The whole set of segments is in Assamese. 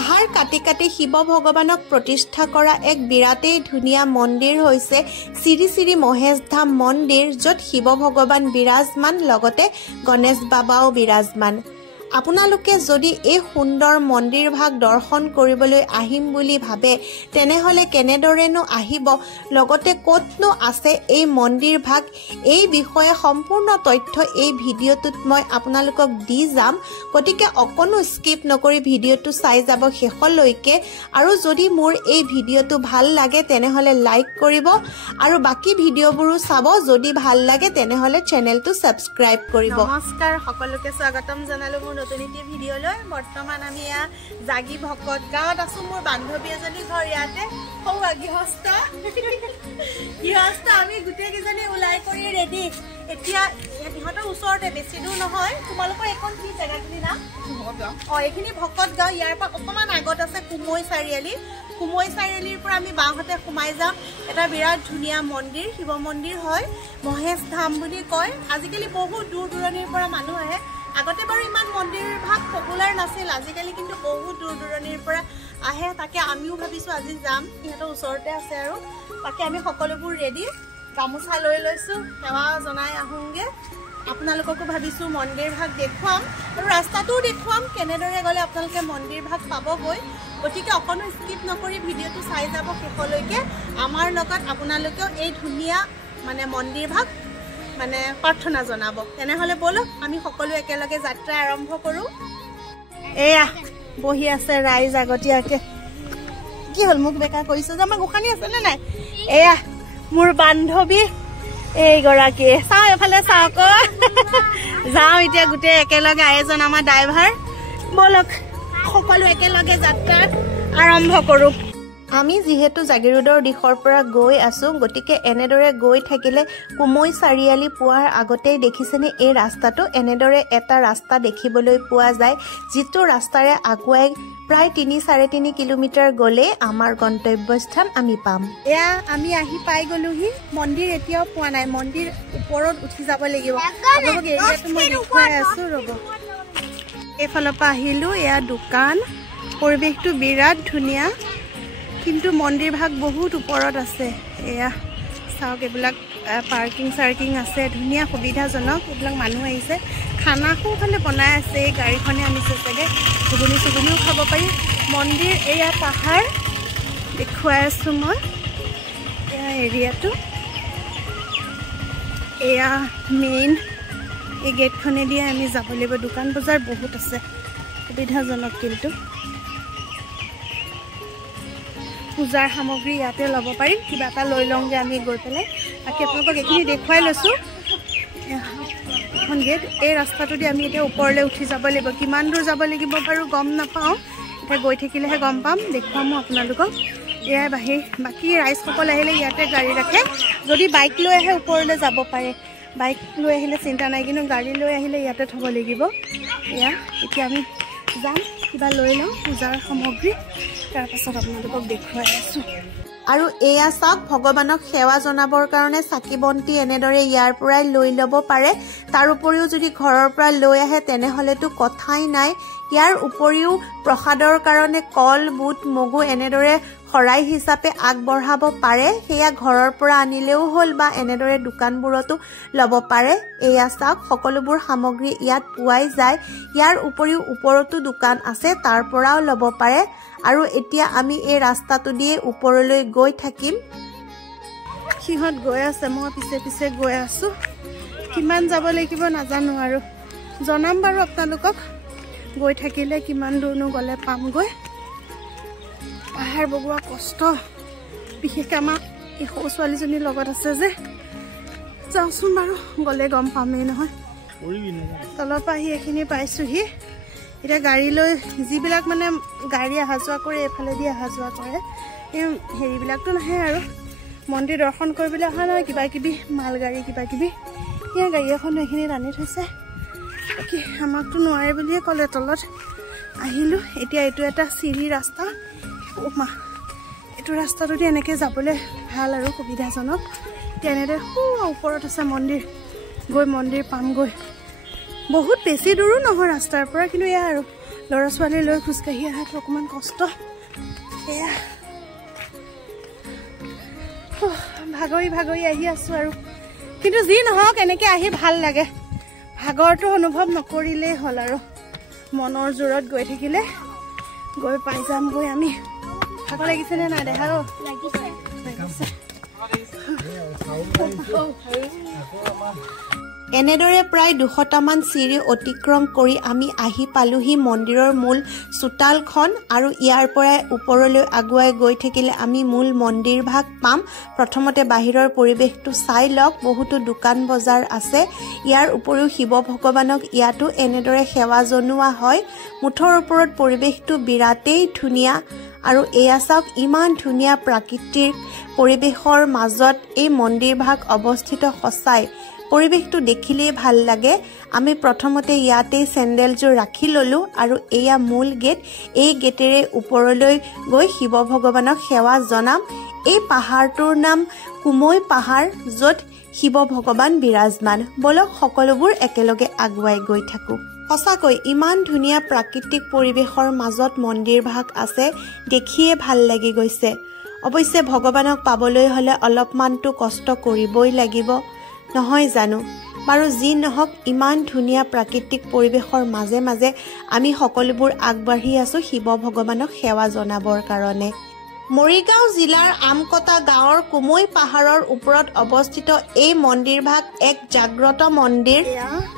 পাহাৰ কাটি কাটি শিৱ ভগৱানক প্ৰতিষ্ঠা কৰা এক বিৰাটেই ধুনীয়া মন্দিৰ হৈছে শ্ৰী শ্ৰী মহেশ ধাম মন্দিৰ, য'ত শিৱ ভগৱান বিৰাজমান, লগতে গণেশ বাবাও বিৰাজমান। আপোনালোকে যদি এই সুন্দৰ মন্দিৰ ভাগ দৰ্শন কৰিবলৈ আহিম বুলি ভাবে তেনেহ'লে কেনেদৰেনো আহিব, লগতে ক'তনো আছে এই মন্দিৰ ভাগ, এই বিষয়ে সম্পূৰ্ণ তথ্য এই ভিডিঅ'টোত মই আপোনালোকক দি যাম। গতিকে অকণো স্কিপ নকৰি ভিডিঅ'টো চাই যাব শেষলৈকে। আৰু যদি মোৰ এই ভিডিঅ'টো ভাল লাগে তেনেহ'লে লাইক কৰিব আৰু বাকী ভিডিঅ'বোৰো চাব। যদি ভাল লাগে তেনেহ'লে চেনেলটো ছাবস্ক্ৰাইব কৰিব। নমস্কাৰ, সকলোকে স্বাগতম জনালোঁ মোৰ নতুন এটি ভিডিঅ'লৈ। বৰ্তমান আমি জাগি ভকত গাঁৱত আছোঁ। মোৰ বান্ধৱী এজনী ঘৰ ইয়াতে, গৃহস্থ আমি গোটেইকেইজনী ওলাই কৰি ৰেডি। এতিয়া সিহঁতৰ ওচৰতে, বেছি দূৰ নহয়। তোমালোকৰ এইখন কি জেগাখিনি নাম? এইখিনি ভকত গাঁও। ইয়াৰ পৰা অকণমান আগত আছে কুমৈ চাৰিআলি। কুমৈ চাৰিআলিৰ পৰা আমি বাওঁহাতে সোমাই যাম। এটা বিৰাট ধুনীয়া মন্দিৰ, শিৱ মন্দিৰ হয়, মহেশ ধাম বুলি কয়। আজিকালি বহুত দূৰ দূৰণিৰ পৰা মানুহ আহে। আগতে বাৰু ইমান মন্দিৰ ভাগ পপুলাৰ নাছিল, আজিকালি কিন্তু বহুত দূৰ দূৰণিৰ পৰা আহে। তাকে আমিও ভাবিছোঁ আজি যাম, সিহঁতৰ ওচৰতে আছে। আৰু তাকে আমি সকলোবোৰ ৰেডি, গামোচা লৈ লৈছোঁ, সেৱা জনাই আহোঁগৈ। আপোনালোককো ভাবিছোঁ মন্দিৰ ভাগ দেখুৱাম আৰু ৰাস্তাটোও দেখুৱাম, কেনেদৰে গ'লে আপোনালোকে মন্দিৰ ভাগ পাবগৈ। গতিকে অকণো স্কিপ নকৰি ভিডিঅ'টো চাই যাব শেষলৈকে। আমাৰ লগত আপোনালোকেও এই ধুনীয়া মন্দিৰ ভাগ প্ৰাৰ্থনা জনাব। তেনেহ'লে ব'লক আমি সকলো একেলগে যাত্ৰা আৰম্ভ কৰোঁ। এয়া বহি আছে ৰাইজ আগতীয়াকৈ। কি হ'ল, মোক বেকাৰ কৰিছোঁ যে? আমাৰ গোসানী আছেনে নাই? এয়া মোৰ বান্ধৱী এইগৰাকী। চাওঁ এফালে, চাওঁ আকৌ। যাওঁ এতিয়া গোটেই একেলগে, আয়োজন আমাৰ ড্ৰাইভাৰ। ব'লক সকলো একেলগে যাত্ৰা আৰম্ভ কৰোঁ। আমি যিহেতু জাগিৰোডৰ দিশৰ পৰা গৈ আছোঁ, গতিকে এনেদৰে গৈ থাকিলে কুমৈ চাৰিআলি পোৱাৰ আগতেই দেখিছেনে এই ৰাস্তাটো, এনেদৰে এটা ৰাস্তা দেখিবলৈ পোৱা যায়, যিটো ৰাস্তাৰে আগুৱাই প্ৰায় ৩-৩.৫ কিলোমিটাৰ গ'লে আমাৰ গন্তব্যস্থান আমি পাম। এয়া আমি আহি পাই গ'লোহি। মন্দিৰ এতিয়াও পোৱা নাই, মন্দিৰ ওপৰত উঠি যাব লাগিব। আপোনালোক এৰিয়াটো মই দেখুৱাই আছোঁ, ৰ'ব। এইফালৰ পৰা আহিলোঁ। এয়া দোকান, পৰিৱেশটো বিৰাট ধুনীয়া, কিন্তু মন্দিৰ ভাগ বহুত ওপৰত আছে। এয়া চাওক, এইবিলাক পাৰ্কিং চাৰ্কিং আছে, ধুনীয়া সুবিধাজনক। এইবিলাক মানুহ আহিছে, খানা সোঁফালে বনাই আছে। এই গাড়ীখনে আনিছে চাগে, ঘুগুনি চুগুনিও খাব পাৰি। মন্দিৰ এয়া পাহাৰ দেখুৱাই আছোঁ মই। এয়া এৰিয়াটো, এয়া মেইন এই গেটখনেদিয়ে আমি যাব লাগিব। দোকান বজাৰ বহুত আছে, সুবিধাজনক। কিন্তু পূজাৰ সামগ্ৰী ইয়াতে ল'ব পাৰিম। কিবা এটা লৈ লওঁগৈ আমি গৈ পেলাই। বাকী আপোনালোকক এইখিনি দেখুৱাই লৈছোঁ। এখন গেট, এই ৰাস্তাটোদি আমি এতিয়া ওপৰলৈ উঠি যাব লাগিব। কিমান দূৰ যাব লাগিব বাৰু গম নাপাওঁ, এতিয়া গৈ থাকিলেহে গম পাম। দেখুৱাম আপোনালোকক। এয়াই বাকী ৰাইজসকল আহিলে ইয়াতে গাড়ী ৰাখে। যদি বাইক লৈ আহে ওপৰলৈ যাব পাৰে, বাইক লৈ আহিলে চিন্তা নাই, কিন্তু গাড়ী লৈ আহিলে ইয়াতে থ'ব লাগিব। এয়া এতিয়া আমি যাম, কিবা লৈ লওঁ পূজাৰ সামগ্ৰী, তাৰপাছত আপোনালোকক দেখুৱাই আছোঁ। আৰু এয়া চাওক, ভগৱানক সেৱা জনাবৰ কাৰণে চাকি বন্তি এনেদৰে ইয়াৰ পৰাই লৈ ল'ব পাৰে। তাৰ উপৰিও যদি ঘৰৰ পৰা লৈ আহে তেনেহ'লেতো কথাই নাই। ইয়াৰ উপৰিও প্ৰসাদৰ কাৰণে কল, বুট, মগু এনেদৰে শৰাই হিচাপে আগবঢ়াব পাৰে। সেয়া ঘৰৰ পৰা আনিলেও হ'ল বা এনেদৰে দোকানবোৰতো ল'ব পাৰে। এয়া চাওক, সকলোবোৰ সামগ্ৰী ইয়াত পোৱাই যায়। ইয়াৰ উপৰিও ওপৰতো দোকান আছে, তাৰ পৰাও ল'ব পাৰে। আৰু এতিয়া আমি এই ৰাস্তাটো দিয়ে ওপৰলৈ গৈ থাকিম। সিহঁত গৈ আছে, মই পিছে পিছে গৈ আছোঁ। কিমান যাব লাগিব নাজানো, আৰু জনাম বাৰু আপোনালোকক গৈ থাকিলে। কিমান দূৰনো গ'লে পামগৈ। পাহাৰ বগোৱা কষ্ট, বিশেষকৈ আমাৰ এই সৰু ছোৱালীজনীৰ লগত আছে যে। যাওঁচোন বাৰু, গ'লে গম পামেই নহয়। তলৰ পৰা আহি এইখিনি পাইছোঁহি। এতিয়া গাড়ী লৈ যিবিলাক গাড়ী অহা যোৱা কৰে, এইফালেদি অহা যোৱা কৰে, এই হেৰিবিলাকতো নাহে আৰু মন্দিৰ দৰ্শন কৰিবলৈ অহা নহয়। কিবাকিবি মালগাড়ী, কিবাকিবি এয়া গাড়ী এখন এইখিনিত আনি থৈছে। বাকী আমাকতো নোৱাৰে বুলিয়ে ক'লে। তলত আহিলোঁ। এতিয়া এইটো এটা চিৰি ৰাস্তা। এইটো ৰাস্তাটোদি এনেকৈ যাবলৈ ভাল আৰু সুবিধাজনক। এতিয়া এনেদৰে ওপৰত আছে মন্দিৰ, গৈ মন্দিৰ পামগৈ। বহুত বেছি দূৰো নহয় ৰাস্তাৰ পৰা, কিন্তু এয়া আৰু ল'ৰা ছোৱালী লৈ খোজকাঢ়ি অহাটো অকণমান কষ্ট এয়া ভাগৰি ভাগৰি আহি আছোঁ আৰু কিন্তু যি নহওক এনেকৈ আহি ভাল লাগে ভাগৰটো অনুভৱ নকৰিলেই হ'ল আৰু মনৰ জোৰত গৈ থাকিলে গৈ পাই যামগৈ আমি ভাগৰ লাগিছেনে নাই দেখা লাগিছে এনেদৰে প্ৰায় 200টামান চিৰি অতিক্ৰম কৰি আমি আহি পালোহি মন্দিৰৰ মূল চোতালখন আৰু ইয়াৰ পৰাই ওপৰলৈ আগুৱাই গৈ থাকিলে আমি মূল মন্দিৰ ভাগ পাম প্ৰথমতে বাহিৰৰ পৰিৱেশটো চাই লওক বহুতো দোকান বজাৰ আছে ইয়াৰ উপৰিও শিৱ ভগৱানক ইয়াতো এনেদৰে সেৱা জনোৱা হয় মুঠৰ ওপৰত পৰিৱেশটো বিৰাটেই ধুনীয়া আৰু এয়া চাওক ইমান ধুনীয়া প্ৰাকৃতিক পৰিৱেশৰ মাজত এই মন্দিৰ ভাগ অৱস্থিত সঁচাই পৰিৱেশটো দেখিলেই ভাল লাগে আমি প্ৰথমতে ইয়াতেই চেণ্ডেলযোৰ ৰাখি ললোঁ আৰু এয়া মূল গেট এই গেটেৰে ওপৰলৈ গৈ শিৱ ভগৱানক সেৱা জনাম এই পাহাৰটোৰ নাম কুমৈ পাহাৰ য'ত শিৱ ভগৱান বিৰাজমান বলক সকলোবোৰ একেলগে আগুৱাই গৈ থাকোঁ সঁচাকৈ ইমান ধুনীয়া প্ৰাকৃতিক পৰিৱেশৰ মাজত মন্দিৰ ভাগ আছে দেখিয়ে ভাল লাগি গৈছে অৱশ্যে ভগৱানক পাবলৈ হ'লে অলপমানটো কষ্ট কৰিবই লাগিব নহয় জানো বাৰু যি নহওক ইমান ধুনীয়া প্ৰাকৃতিক পৰিৱেশৰ মাজে মাজে আমি সকলোবোৰ আগবাঢ়ি আছোঁ শিৱ ভগৱানক সেৱা জনাবৰ কাৰণে মৰিগাঁও জিলাৰ আমকটা গাঁৱৰ কুমৈ পাহাৰৰ ওপৰত অৱস্থিত এই মন্দিৰ ভাগ এক জাগ্ৰত মন্দিৰ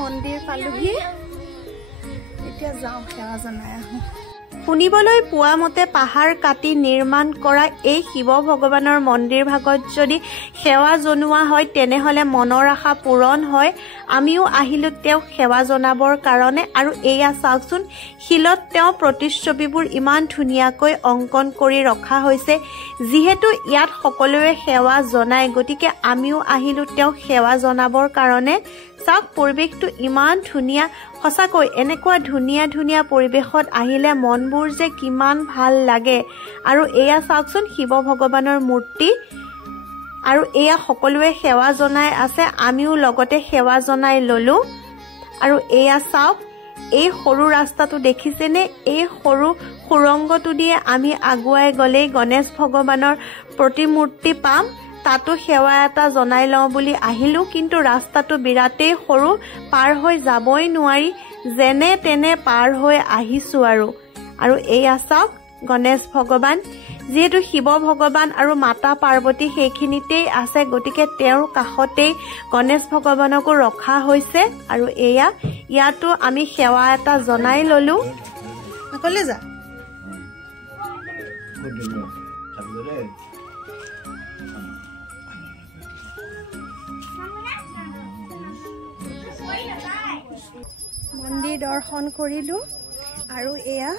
মন্দিৰ পালোহি এতিয়া যাওঁ সেৱা জনাই আহোঁ শুনিবলৈ পোৱা মতে পাহাৰ কাটি নিৰ্মাণ কৰা এই শিৱ ভগৱানৰ মন্দিৰ ভাগত যদি সেৱা জনোৱা হয় তেনেহ'লে মনৰ আশা পূৰণ হয় আমিও আহিলোঁ তেওঁক সেৱা জনাবৰ কাৰণে আৰু এয়া চাওকচোন শিলত তেওঁ প্ৰতিচ্ছবিবোৰ ইমান ধুনীয়াকৈ অংকন কৰি ৰখা হৈছে যিহেতু ইয়াত সকলোৱে সেৱা জনায় গতিকে আমিও আহিলোঁ তেওঁক সেৱা জনাবৰ কাৰণে চাওক পৰিৱেশটো ইমান ধুনীয়া সঁচাকৈ এনেকুৱা ধুনীয়া ধুনীয়া পৰিৱেশত আহিলে মনবোৰ যে কিমান ভাল লাগে আৰু এয়া চাওকচোন শিৱ ভগৱানৰ মূৰ্তি আৰু এয়া সকলোৱে সেৱা জনাই আছে আমিও লগতে সেৱা জনাই ল'লোঁ আৰু এয়া চাওক এই সৰু ৰাস্তাটো দেখিছেনে এই সৰু সুৰংগটো দিয়ে আমি আগুৱাই গ'লেই গণেশ ভগৱানৰ প্ৰতিমূৰ্তি পাম তাতো সেৱা এটা জনাই লওঁ বুলি আহিলোঁ কিন্তু ৰাস্তাটো বিৰাটেই সৰু পাৰ হৈ যাবই নোৱাৰি যেনে তেনে পাৰ হৈ আহিছোঁ আৰু এয়া চাওক গণেশ ভগৱান যিহেতু শিৱ ভগৱান আৰু মাতা পাৰ্বতী সেইখিনিতেই আছে গতিকে তেওঁৰ কাষতেই গণেশ ভগৱানকো ৰখা হৈছে আৰু এয়া ইয়াতো আমি সেৱা এটা জনাই ল'লোঁ অকলে যা মন্দিৰ দৰ্শন কৰিলোঁ আৰু এয়া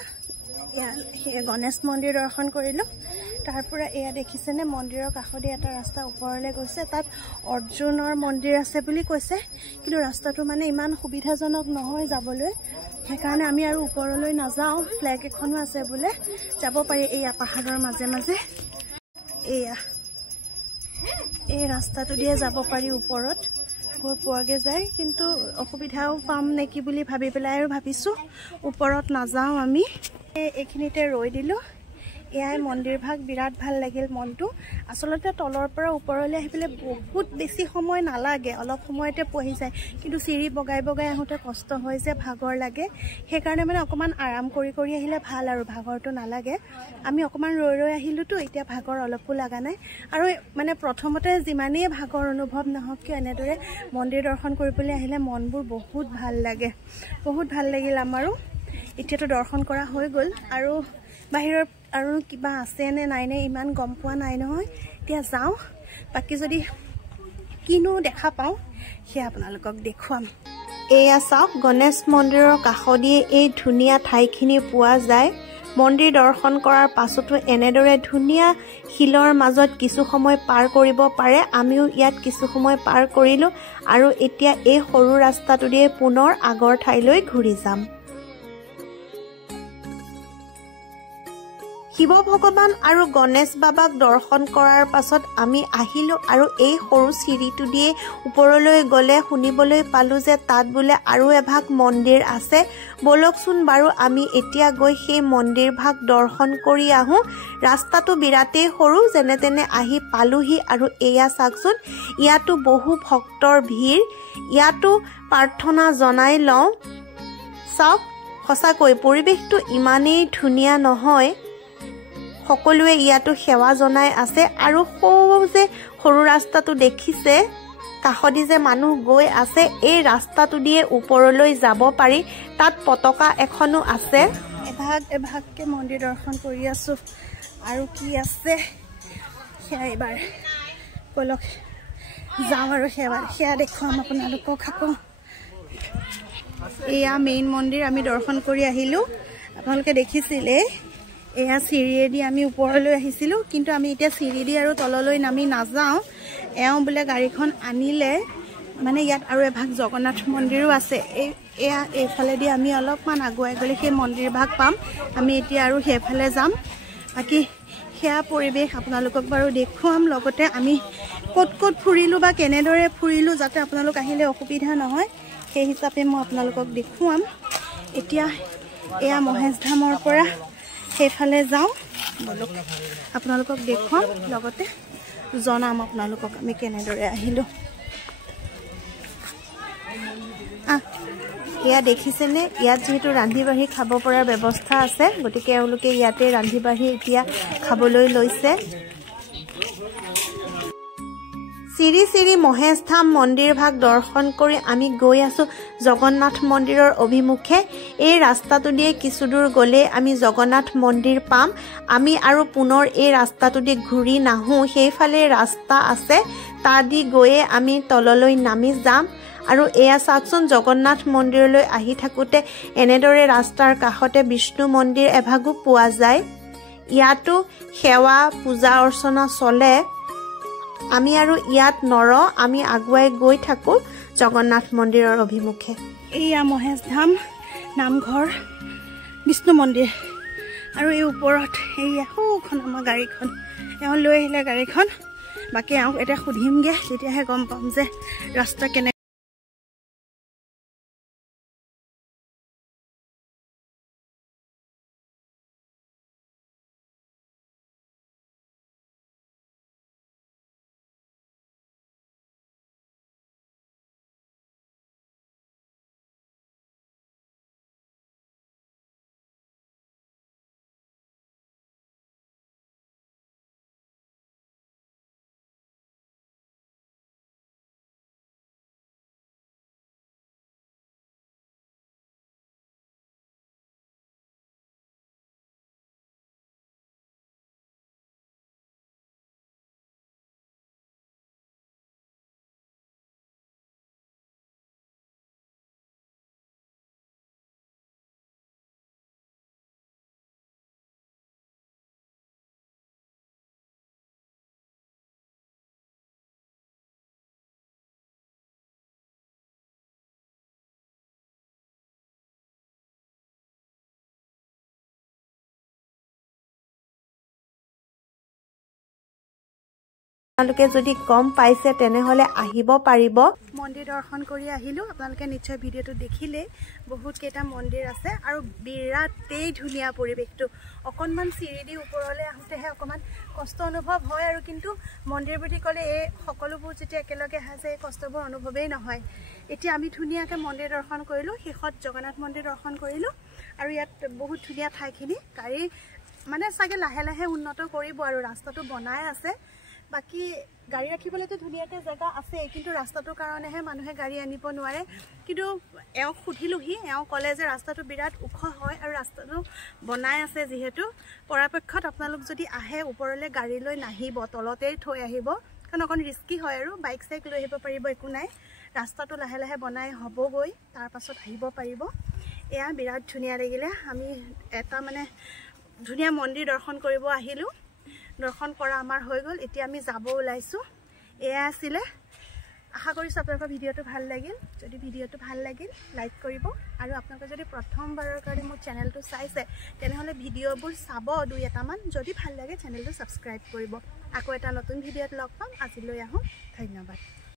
গণেশ মন্দিৰ দৰ্শন কৰিলোঁ তাৰ পৰা এয়া দেখিছেনে মন্দিৰৰ কাষতে এটা ৰাস্তা ওপৰলৈ গৈছে তাত অৰ্জুনৰ মন্দিৰ আছে বুলি কৈছে কিন্তু ৰাস্তাটো মানে ইমান সুবিধাজনক নহয় যাবলৈ সেইকাৰণে আমি আৰু ওপৰলৈ নাযাওঁ ফ্লেগ এখনো আছে বোলে যাব পাৰি এয়া পাহাৰৰ মাজে মাজে এয়া এই ৰাস্তাটো দিয়ে যাব পাৰি ওপৰত গৈ পোৱাগে যায় কিন্তু অসুবিধাও পাম নেকি বুলি ভাবি পেলাই আৰু ভাবিছোঁ ওপৰত নাযাওঁ আমি এইখিনিতে ৰৈ দিলোঁ এয়াই মন্দিৰ ভাগ বিৰাট ভাল লাগিল মনটো আচলতে তলৰ পৰা ওপৰলৈ আহিবলৈ বহুত বেছি সময় নালাগে অলপ সময়তে পঢ়ি যায় কিন্তু চিৰি বগাই বগাই আহোঁতে কষ্ট হয় যে ভাগৰ লাগে সেইকাৰণে মানে অকণমান আৰাম কৰি কৰি আহিলে ভাল আৰু ভাগৰটো নালাগে আমি অকণমান ৰৈ ৰৈ আহিলোঁতো এতিয়া ভাগৰ অলপো লগা নাই আৰু মানে প্ৰথমতে যিমানেই ভাগৰ অনুভৱ নহওক কিয় এনেদৰে মন্দিৰ দৰ্শন কৰিবলৈ আহিলে মনবোৰ বহুত ভাল লাগিল আমাৰো এতিয়াতো দৰ্শন কৰা হৈ গ'ল আৰু বাহিৰৰ আৰু কিবা আছে নে নাই নে ইমান গম পোৱা নাই নহয় এতিয়া যাওঁ বাকী যদি কিনো দেখা পাওঁ সেয়া আপোনালোকক দেখুৱাম এয়া চাওক গণেশ মন্দিৰৰ কাষদিয়ে এই ধুনীয়া ঠাইখিনি পোৱা যায় মন্দিৰ দৰ্শন কৰাৰ পাছতো এনেদৰে ধুনীয়া শিলৰ মাজত কিছু সময় পাৰ কৰিব পাৰে আমিও ইয়াত কিছু সময় পাৰ কৰিলোঁ আৰু এতিয়া এই সৰু ৰাস্তাটো দিয়ে পুনৰ আগৰ ঠাইলৈ ঘূৰি যাম শিৱ ভগৱান আৰু গণেশ বাবাক দৰ্শন কৰাৰ পাছত আমি আহিলোঁ আৰু এই সৰু চিৰিটো দিয়ে ওপৰলৈ গ'লে শুনিবলৈ পালোঁ যে তাত বোলে আৰু এভাগ মন্দিৰ আছে। বলকচোন বাৰু আমি এতিয়া গৈ সেই মন্দিৰ ভাগ দৰ্শন কৰি আহোঁ। ৰাস্তাটো বিৰাটেই সৰু, যেনে তেনে আহি পালোহি আৰু এয়া চাওকচোন, ইয়াতো বহু ভক্তৰ ভিৰ। ইয়াতো প্ৰাৰ্থনা জনাই লওঁ। চাওক, সঁচাকৈ পৰিৱেশটো ইমানেই ধুনীয়া নহয়। সকলোৱে ইয়াতো সেৱা জনাই আছে আৰু সৰু ৰাস্তাটো দেখিছে, কাষদি যে মানুহ গৈ আছে, এই ৰাস্তাটো দিয়ে ওপৰলৈ যাব পাৰি। তাত পতাকা এখনো আছে। এভাগকে মন্দিৰ দৰ্শন কৰি আছো আৰু কি আছে সেয়া এইবাৰ বলক যাওঁ আৰু সেয়া দেখুৱাম আপোনালোকক আকৌ। এয়া মেইন মন্দিৰ আমি দৰ্শন কৰি আহিলোঁ। আপোনালোকে দেখিছিলে এয়া চিৰিয়েদি আমি ওপৰলৈ আহিছিলোঁ, কিন্তু আমি এতিয়া চিৰিয়েদি আৰু তললৈ নামি নাযাওঁ। এওঁ বোলে গাড়ীখন আনিলে, মানে ইয়াত আৰু এভাগ জগন্নাথ মন্দিৰো আছে। এয়া এইফালেদি আমি অলপমান আগুৱাই গ'লে সেই মন্দিৰ ভাগ পাম। আমি এতিয়া আৰু সেইফালে যাম। বাকী সেয়া পৰিৱেশ আপোনালোকক বাৰু দেখুৱাম। লগতে আমি ক'ত ক'ত ফুৰিলোঁ বা কেনেদৰে ফুৰিলোঁ, যাতে আপোনালোক আহিলে অসুবিধা নহয়, সেই হিচাপে মই আপোনালোকক দেখুৱাম। এতিয়া এয়া মহেশ ধামৰ পৰা সেইফালে যাওঁ, বলক আপোনালোকক দেখুৱাম, লগতে জনাম আপোনালোকক আমি কেনেদৰে আহিলোঁ। এয়া দেখিছেনে, ইয়াত যিহেতু ৰান্ধি বাঢ়ি খাব পৰাৰ ব্যৱস্থা আছে, গতিকে এওঁলোকে ইয়াতে ৰান্ধি বাঢ়ি এতিয়া খাবলৈ লৈছে। শ্ৰী শ্ৰী মহেশ ধাম মন্দিৰ ভাগ দৰ্শন কৰি আমি গৈ আছোঁ জগন্নাথ মন্দিৰৰ অভিমুখে। এই ৰাস্তাটো দিয়ে কিছু দূৰ গ'লে আমি জগন্নাথ মন্দিৰ পাম। আমি আৰু পুনৰ এই ৰাস্তাটো দি ঘূৰি নাহোঁ, সেইফালে ৰাস্তা আছে, তাত দি গৈয়ে আমি তললৈ নামি যাম। আৰু এয়া চাওকচোন, জগন্নাথ মন্দিৰলৈ আহি থাকোঁতে এনেদৰে ৰাস্তাৰ কাষতে বিষ্ণু মন্দিৰ এভাগো পোৱা যায়। ইয়াতো সেৱা পূজা অৰ্চনা চলে। আমি আৰু ইয়াত নৰওঁ, আমি আগুৱাই গৈ থাকোঁ জগন্নাথ মন্দিৰৰ অভিমুখে। এয়া মহেশ ধাম নামঘৰ বিষ্ণু মন্দিৰ, আৰু এই ওপৰত এইয়া সৌখন আমাৰ গাড়ীখন, এওঁ লৈ আহিলে গাড়ীখন। বাকী এওঁক এতিয়া সুধিমগৈ, তেতিয়াহে গম পাম যে ৰাস্তা কেনে। আপোনালোকে যদি গম পাইছে তেনেহ'লে আহিব পাৰিব। মন্দিৰ দৰ্শন কৰি আহিলোঁ। আপোনালোকে নিশ্চয় ভিডিঅ'টো দেখিলেই, বহুত কেইটা মন্দিৰ আছে আৰু বিৰাটেই ধুনীয়া পৰিৱেশটো। অকণমান চিৰি দি ওপৰলৈ আহোঁতেহে অকণমান কষ্ট অনুভৱ হয়, আৰু কিন্তু মন্দিৰ বুলি ক'লে এই সকলোবোৰ যেতিয়া একেলগে আছে, এই কষ্টবোৰ অনুভৱেই নহয়। এতিয়া আমি ধুনীয়াকৈ মন্দিৰ দৰ্শন কৰিলোঁ, শেষত জগন্নাথ মন্দিৰ দৰ্শন কৰিলোঁ। আৰু ইয়াত বহুত ধুনীয়া ঠাইখিনি, গাড়ী মানে চাগে লাহে লাহে উন্নত কৰিব আৰু ৰাস্তাটো বনাই আছে। বাকী গাড়ী ৰাখিবলৈতো ধুনীয়াকৈ জেগা আছে, কিন্তু ৰাস্তাটোৰ কাৰণেহে মানুহে গাড়ী আনিব নোৱাৰে। কিন্তু এওঁক সুধিলোঁহি, এওঁ ক'লে যে ৰাস্তাটো বিৰাট ওখ হয় আৰু ৰাস্তাটো বনাই আছে যিহেতু, পৰাপক্ষত আপোনালোক যদি আহে ওপৰলৈ গাড়ী লৈ নাহিব, তলতেই থৈ আহিব, কাৰণ অকণ ৰিস্কি হয়। আৰু বাইক চাইক লৈ আহিব পাৰিব, একো নাই। ৰাস্তাটো লাহে লাহে বনাই হ'বগৈ, তাৰপাছত আহিব পাৰিব। এয়া বিৰাট ধুনীয়া লাগিলে। আমি এটা মানে ধুনীয়া মন্দিৰ দৰ্শন কৰিব আহিলোঁ। দৰ্শন কৰা আমাৰ হৈ গ'ল, এতিয়া আমি যাব ওলাইছোঁ। এয়া আছিলে আশা কৰিছোঁ আপোনালোকৰ ভিডিঅ'টো ভাল লাগিল যদি ভিডিঅ'টো ভাল লাগিল লাইক কৰিব আৰু আপোনালোকে যদি প্ৰথমবাৰৰ কাৰণে মোৰ চেনেলটো চাইছে তেনেহ'লে ভিডিঅ'বোৰ চাব 2-এটামান যদি ভাল লাগে চেনেলটো ছাবস্ক্ৰাইব কৰিব আকৌ এটা নতুন ভিডিঅ'ত লগ পাম আজিলৈ আহোঁ ধন্যবাদ